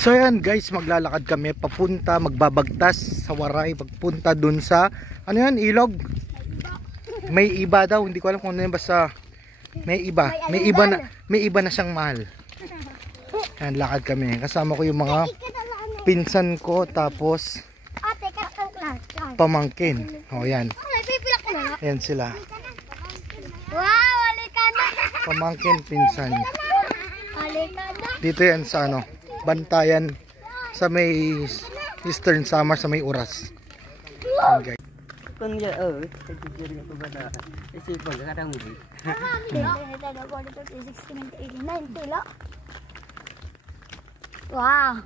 So yan guys, maglalakad kami papunta, magbabagtas sa Waray, pagpunta dun sa ano yan, ilog. May iba daw, hindi ko alam kung ano yan, basta may iba na siyang mahal. Yan, lakad kami. Kasama ko yung mga pinsan ko, tapos pamangkin. O yan. Yan sila. Pamangkin, pinsan. Dito yan sa ano, Bantayan, sa may Eastern Samar, sa may Oras. Okay. Con giờ cái chuyện của tôi là cái gì còn cái đang ngủ. Wow.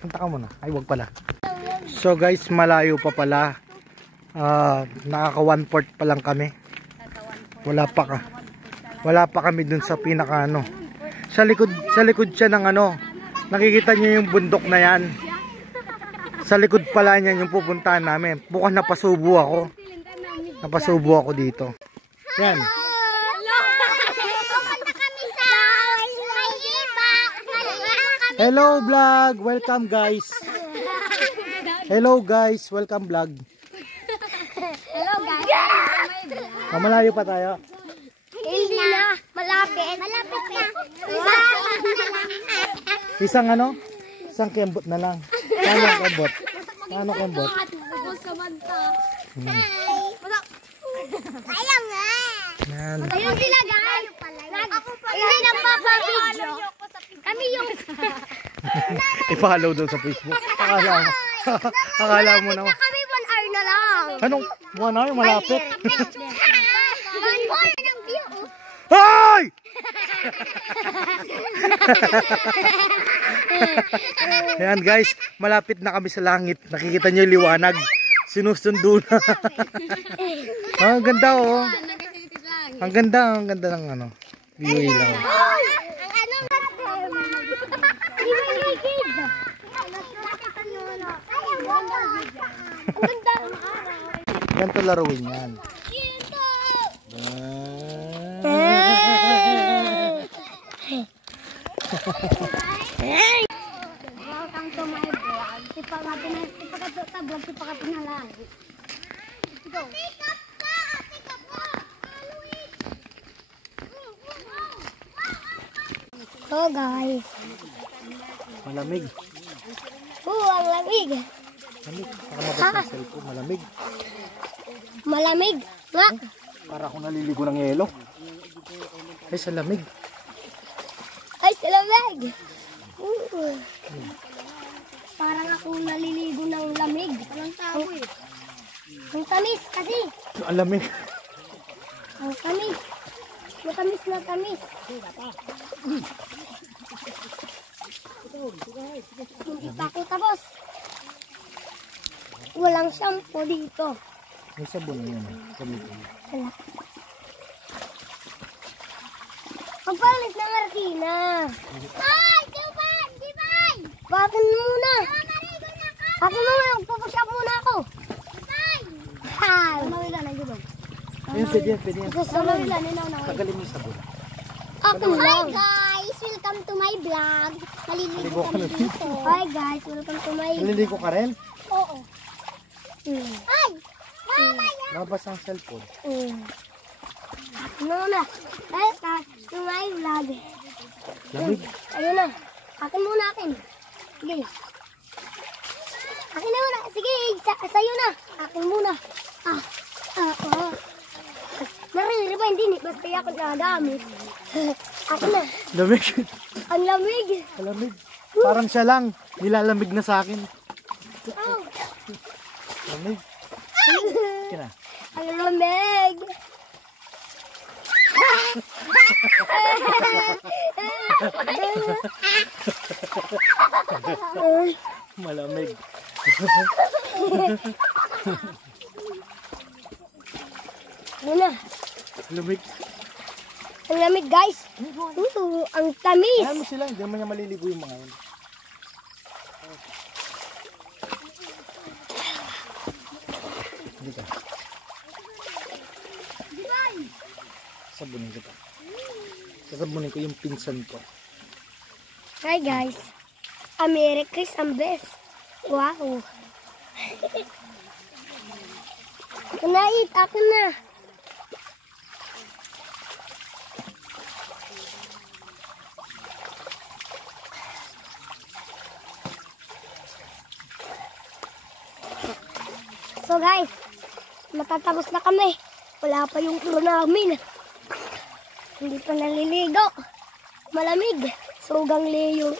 Punta ka muna. Ay, wag pala. So guys, malayo pa pala. Nakaka 1/4 pa lang kami. Wala pa kami dun sa pinaka ano. Sa likod siya ng ano. Nakikita niyo yung bundok na yan. Sa likod pala niyan yung pupuntahan namin. Bukas napasubo ako dito. Yan. Hello vlog, welcome guys. Hello guys, welcome vlog. Hello guys. Malayo pa tayo. Hindi na, malapit na. Isang ano? Isang kembot na lang. Paano kembot? Kaya nga. Yan. Ayun sila guys. Hindi nagpapabidyo. Kami yung... I-follow daw sa Facebook. Akala mo naman. Kami 1 hour na lang. Anong 1 hour? Malapit. 1 hour ng view. Hoy! Ayan guys, malapit na kami sa langit. Nakikita niyo yung liwanag. Sinusundo na. Ang ganda oh. Ang ganda ng ano. View ilaw. Ganito laruin yan. Welcome to my vlog. Sipakatinhalan. Go. Oh guys. Malamig. Ang lamig. Malamig. Nakamabas ng cellphone. Malamig. Malamig. Nga. Para akong naliligo ng yelo. Ay, sa lamig. Ay, sa lamig. Parang akong naliligo ng lamig. Parang tao eh. Ang tamis kasi. Ang lamig. Ang tamis. Matamis na tamis. Hindi pa ako tapos. Walang shampoo dito. May sabon na yun. Wala. Magpalit ng Martina. Ay! Dibay! Bakit muna? Bakit muna? Magpapasya muna ako. Hi! Pwede yan. Tagalin mo yung sabon. Hi guys! Welcome to my vlog. Maliligo kami dito. Hi guys! Welcome to my... Naliligo ka rin? Oo. Ay! Nabas ang cellphone. Ano na? Welcome to my vlog. Lamig. Ayun na. Akin muna akin. Sige. Akin na muna. Sige, sa'yo na. Akin muna. Naririnig ba hindi? Basta ako nagamit. Akin na. Lamig. Ang lamig. Lamig. Parang siya lang. Nilalamig na sa akin. Oh. Lamig. Kina. Ang lamig. Malamig. Ano na? Lamig. Ang lamig guys. Ang tamis. Kaya mo sila, hindi naman niya maliligo yung mga yun. Hindi ka. Sasabunin kita. Sasabunin ko yung pinsan ko. Hi guys. Merry Christmas. Wow. Ako na. So guys, matatapos na kami. Wala pa yung ulo namin. Hindi pa naliligo. Malamig. Sugang Leo.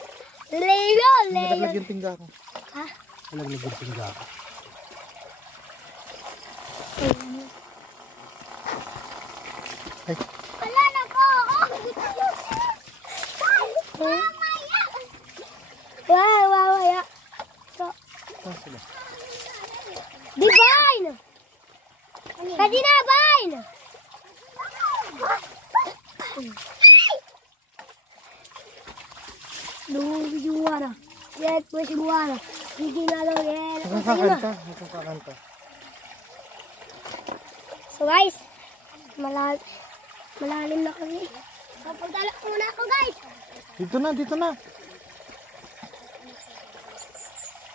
Nalaglag yung pingga ko. Ha? Nalaglag yung pingga ko. Ay. Wala na po. Wow. So, Saan sila? Divine! Kadina, Vine! Juara. Yes, pues juara. Hindi na lang yan. Nakakakanta. So guys, malalim na kami. Papunta muna ako guys. Dito na.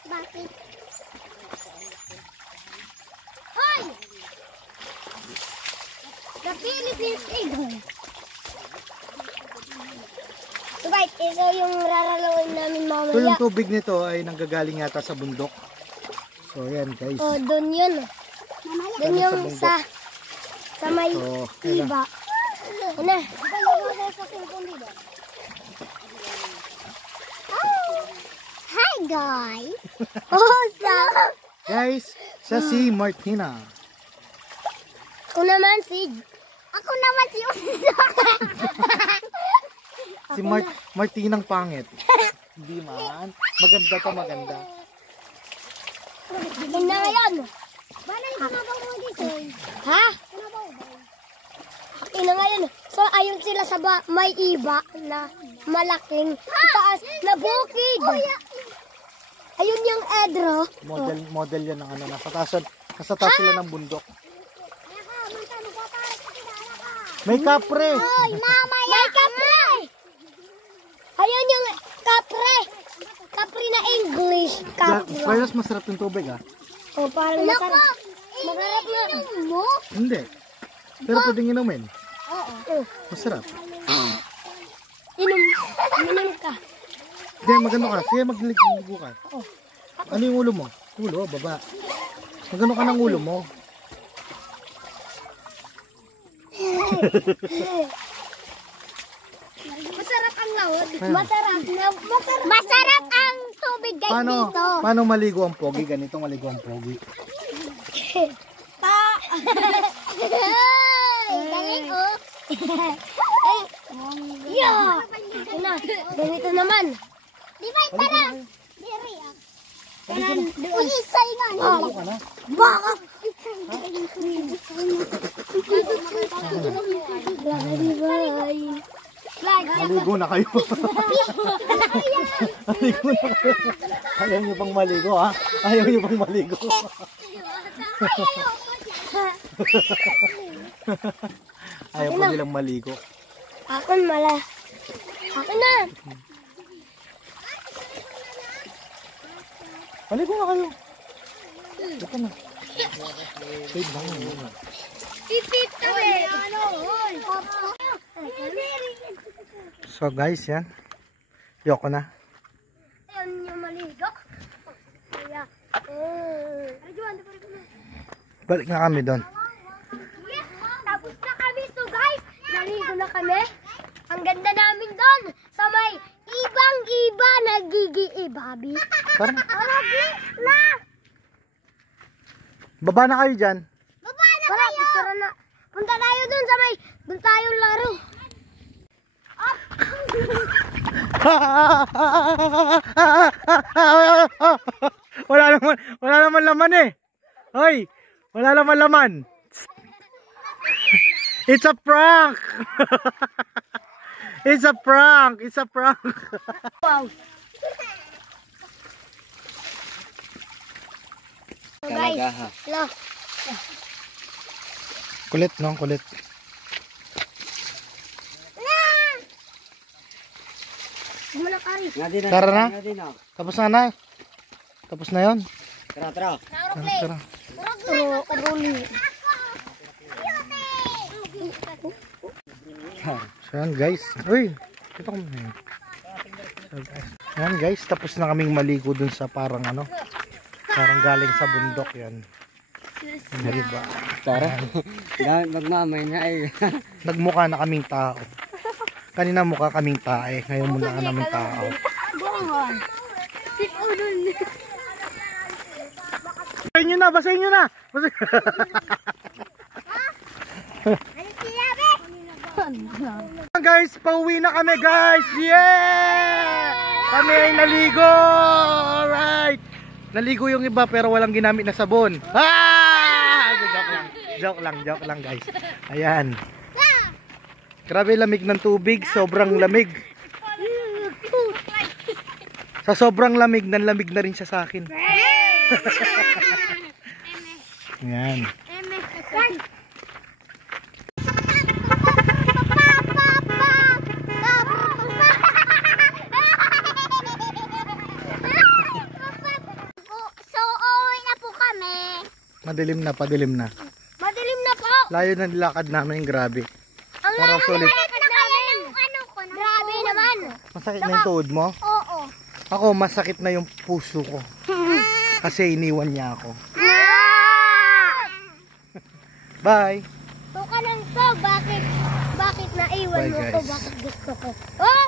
Bakit? Hoy! The Philippines Eagle. So guys, ito yung raralawin namin So mamaya. yung tubig nito ay nanggagaling yata sa bundok. So yan guys. Oh, doon yun. Doon Galing sa yung bundok. sa may So, iba. Ano? Hi guys! Oh, Guys, siya si Martina. Ako naman si Usa. Si Martinang pangit. Hindi man. Maganda to, maganda. Tingnan na ngayon. Ha? Tingnan ngayon. So, ayun sila sa may iba na malaking taas na bukid. Ayun yung Edro. Model yan ng ano. Nasa taas sila ng bundok. May kapre. May kapre. Ayun yung kapre. Kapre na English. Kapre. Pero mas masarap yung tubig ah. Oh, parang masarap. Masarap na. Mo? Hindi. Pero pwedeng inumin. Oo. Masarap. Inom ka. Hindi, magano ka. Sige, magligo ka. Ano yung ulo mo? Ulo, baba. Magano ka ng ulo mo? Masarap ang lawod. Masarap ang tubig guys dito. Paano maligo ang pogi? Ganito maligo ang pogi. Galing oh. Yeah. Ganito naman. Di ba tara? Diri ah. Uy, isay nga. Maligo ka na. Bakit? Maligo na kayo. Maligo na kayo. Ayaw nyo pang maligo ha? Ayaw nyo pang maligo. Ayaw pa nilang maligo. Akin na. Maligo nga kayo. Ito na. Wait lang. Pipit kami. So guys, yan. Yoko na. Ayan yung maligo. Kaya, Balik na kami doon. yes, tapos na kami. So guys, naligo na kami. Ang ganda namin doon. Sa may ibang-iba nagigi-ibabi. Tara na. Na! Baba na kayo dyan. Baba na kayo! Picture na. Punta tayo doon sa may, doon tayo laro. Wala naman laman eh. Hoy, wala naman laman. It's a prank. It's a prank. Wow. Guys, lo. Kulit no, kulit. Ay, Nga din Tara na. Nga din Tapos na na. Tapos na yon. Tara, tara. Tara. Ruli. So yan guys. Uy, ito ko na yun. Yan guys, tapos na kaming maligo dun sa parang ano. Parang galing sa bundok yan. Diba? Tara. Gamit magmamay na eh. Nagmukha na kaming tao. Kanina mukha kaming tae. Ngayon muna ka namin tao. Basahin nyo na! Basahin nyo na! Guys, pauwi na kami guys! Yeah! Kami ay naligo! Alright! Naligo yung iba pero walang ginamit na sabon. Ah! Joke lang guys. Ayan. Grabe lamig ng tubig, sobrang lamig. Sa sobrang lamig, nanlamig na rin siya sa akin. Ayan. So, uuwi na po kami. Madilim na, padilim na. Madilim na po. Layo ng lakad namin, grabe. Ang Pero solid. Grabe naman. Masakit na yung tuhod mo? Oo. Ako, masakit na yung puso ko. Kasi iniwan niya ako. Bye! So ka lang to, bakit naiwan Bye, mo ko, guys. bakit gusto ko? Oh!